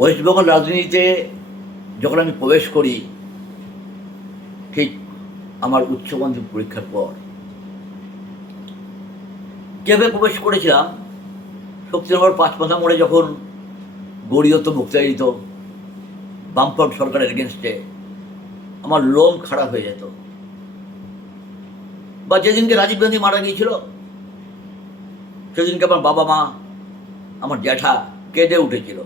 ওয়েস্টবেঙ্গল রাজনীতিতে যখন আমি প্রবেশ করি, ঠিক আমার উচ্চ মাধ্যমিক পরীক্ষার পর কীভাবে প্রবেশ করেছিলাম, শক্তিনগর পাঁচমাথা মোড়ে যখন গড়িয়ত মুক্তায়িত বামফ্রন্ট সরকারের এগেনস্টে আমার লোম খারাপ হয়ে যেত। বা যেদিনকে রাজীব গান্ধী মারা গিয়েছিল, সেদিনকে আমার বাবা মা, আমার জ্যাঠা কেঁদে উঠেছিল।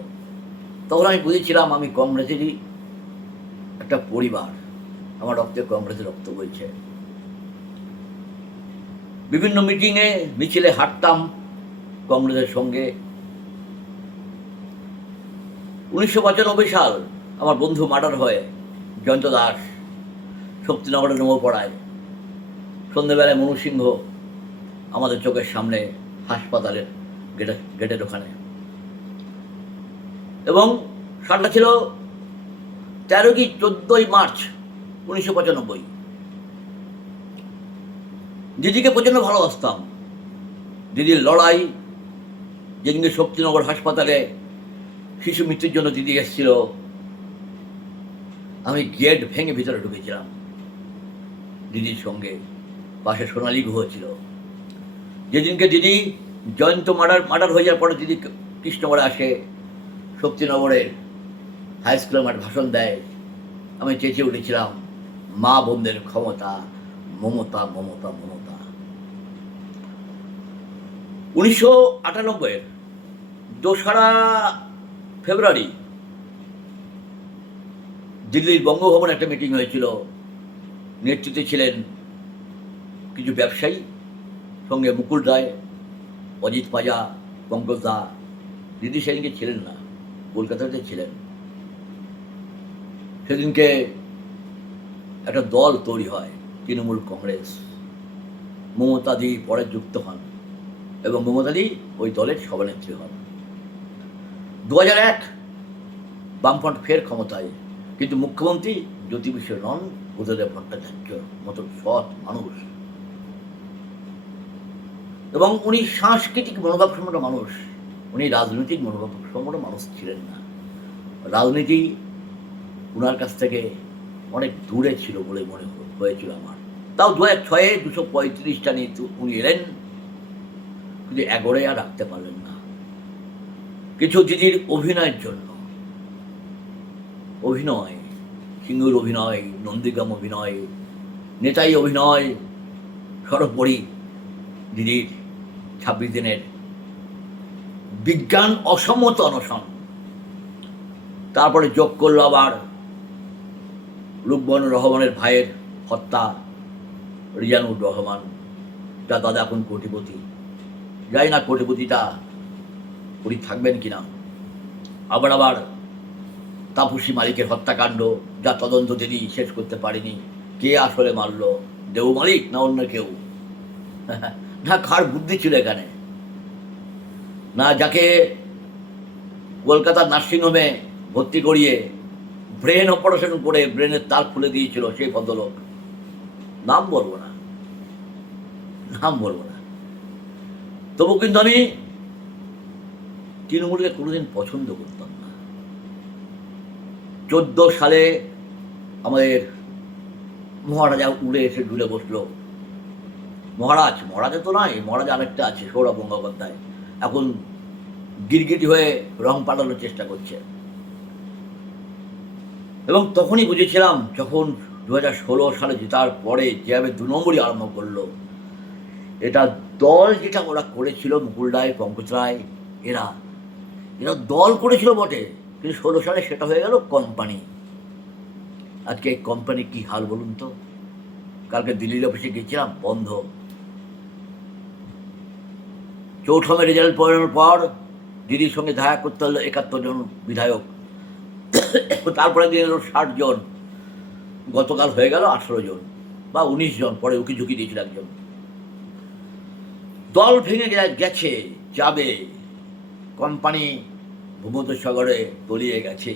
তখন আমি বুঝেছিলাম আমি কংগ্রেসেরই একটা পরিবার, আমার রক্তে কংগ্রেসের রক্ত বইছে। বিভিন্ন মিটিংয়ে মিছিলে হাঁটতাম কংগ্রেসের সঙ্গে। 1995 সাল আমার বন্ধু মার্ডার হয়, জয়ন্ত দাস, শক্তিনগরের নবপাড়ায়। সন্ধ্যেবেলায় মনু সিংহ আমাদের চোখের সামনে হাসপাতালের গেটের ওখানে। এবং সালটা ছিল 13 কি 14 মার্চ 1995। দিদিকে প্রচণ্ড ভালোবাসতাম। দিদির লড়াই, যেদিনকে শক্তিনগর হাসপাতালে শিশু মৃত্যুর জন্য দিদি এসেছিল, আমি গেট ভেঙে ভিতরে ঢুকেছিলাম দিদির সঙ্গে। পাশে সোনালী গুহ ছিল। যেদিনকে দিদি জয়ন্ত মার্ডার হয়ে যাওয়ার পরে দিদি কৃষ্ণনগরে আসে, শক্তিনগরের হাই স্কুলের মাঠে ভাষণ দেয়, আমি চেঁচিয়ে উঠেছিলাম, মা বোনদের ক্ষমতা, মমতা মমতা মমতা। 1998 2রা ফেব্রুয়ারি দিল্লির বঙ্গভবনে একটা মিটিং হয়েছিল। নেতৃত্বে ছিলেন কিছু ব্যবসায়ী, সঙ্গে মুকুল রায়, অজিত পাজা, পঙ্কজ দা। দিদি সেদিনকে ছিলেন না, কলকাতাতে ছিলেন। সেদিনকে একটা দল তৈরি হয়, তৃণমূল কংগ্রেস। মমতাদি পরে যুক্ত হন এবং মমতাদি ওই দলের সভানেত্রী হন। 2001 বামফ্রন্ট ফের ক্ষমতায়, কিন্তু মুখ্যমন্ত্রী জ্যোতিবিশ্ব নন, বুদ্ধদেব ভট্টাচার্য মতো সৎ মানুষ। এবং উনি সাংস্কৃতিক মনোভাব সম্পন্ন মানুষ, উনি রাজনৈতিক মনোভাব সম্পন্ন মানুষ ছিলেন না। রাজনীতি ওনার কাছ থেকে অনেক দূরে ছিল বলে মনে হয়েছিল আমার। তাও 2006 235টা নিয়ে উনি এলেন, কিন্তু এগোড়ে আর রাখতে পারলেন না। কিছু দিদির অভিনয়ের জন্য, অভিনয়, সিঙ্গুর অভিনয়, নন্দীগ্রাম অভিনয়, নেতাই অভিনয়, সর্বোপরি দিদির 26 দিনের বিজ্ঞান অসম্মত অনশন। তারপরে যোগ করলো আবার লুকমান রহমানের ভাইয়ের হত্যা, রিজানুর রহমান, তার দাদা এখন কোটিপতি। জানি না কোটিপতিটা উনি থাকবেন কিনা। আবার তাপসী মালিকের হত্যাকাণ্ড, যা তদন্ত দিদি শেষ করতে পারেনি। কে আসলে মারল, দেউ মালিক না অন্য কেউ? না কার বুদ্ধি ছিল এখানে? না যাকে কলকাতার নার্সিংহোমে ভর্তি করিয়ে ব্রেন অপারেশন করে ব্রেনের তার খুলে দিয়েছিল সেই ভদ্রলোক? নাম বলবো না। তবু কিন্তু আমি তৃণমূলকে কোনোদিন পছন্দ করতাম না। 14 সালে আমাদের মহারাজা উড়ে এসে ঢুলে বসলো। মহারাজা তো নয়, মহারাজ আরেকটা আছে, সৌরভ গঙ্গোপাধ্যায়, এখন গিরগিটি হয়ে রং পাল্টানোর চেষ্টা করছে। এবং তখনই বুঝেছিলাম, যখন 2016 সালে জেতার পরে যেভাবে 2 নম্বরই আরম্ভ করলো, এটা দল যেটা ওরা করেছিল, মুকুল রায়, পঙ্কজ রায়, এরা দল করেছিল বটে, কিন্তু 16 সালে সেটা হয়ে গেল কোম্পানি। আজকে এই কোম্পানি কি হাল বলুন তো? কালকে দিল্লির অফিসে গেছিলাম, বন্ধ। চৌঠমে রেজাল্ট পড়ানোর পর দিদির সঙ্গে দেখা করতে হলো 71 জন বিধায়ক। তারপরে দিয়ে এলো 60 জন, গতকাল হয়ে গেল 18 জন বা 19 জন, পরে উকি ঝুঁকি দিয়েছিল একজন। দল ভেঙে গেছে, যাবে, কোম্পানি ভূমধ্যসাগরে তলিয়ে গেছে।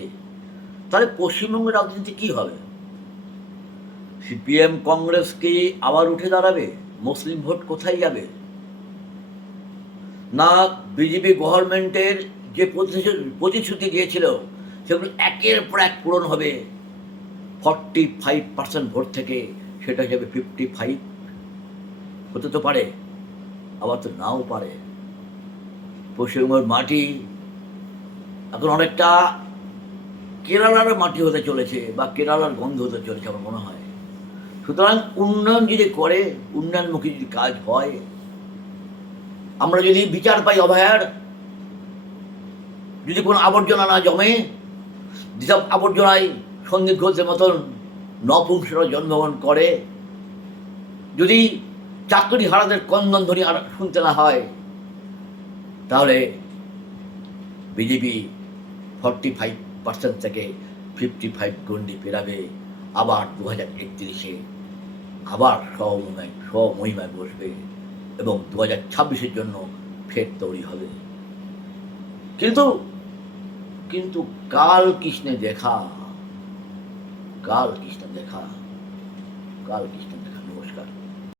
তাহলে পশ্চিমবঙ্গের রাজনীতি কি হবে? সিপিএম কংগ্রেস কি আবার উঠে দাঁড়াবে? মুসলিম ভোট কোথায় যাবে? না বিজেপি গভর্নমেন্টের যে প্রতিশ্রুতি দিয়েছিল সেগুলো একের পর এক পূরণ হবে। 45% ভোট থেকে সেটা যাবে 55, হতে তো পারে, আবার তো নাও পারে। পশ্চিমবঙ্গের মাটি এখন অনেকটা কেরালার মাটি হতে চলেছে, বা কেরালার গন্ধ হতে চলেছে আমার মনে হয়। সুতরাং উন্নয়ন যদি করে, উন্নয়নমুখী যদি কাজ হয়, আমরা যদি বিচার পাই অভয়ার, যদি কোনো আবর্জনা না জমে, যেসব আবর্জনায় সন্দীপ ঘোষের মতন নপুংসরা জন্মগ্রহণ করে, যদি চাকরি হারাদের ক্রন্দনধ্বনি আর শুনতে না হয়, তাহলে বিজেপি 45% থেকে 55 গণ্ডি পেরাবে। আবার 2031-এ আবার স্বমহিমায় বসবে এবং 2026-এর জন্য ফের তৈরি হবে। কিন্তু কিন্তু কাল কৃষ্ণে দেখা, কাল কৃষ্ণ দেখা, কাল কৃষ্ণ দেখা। নমস্কার।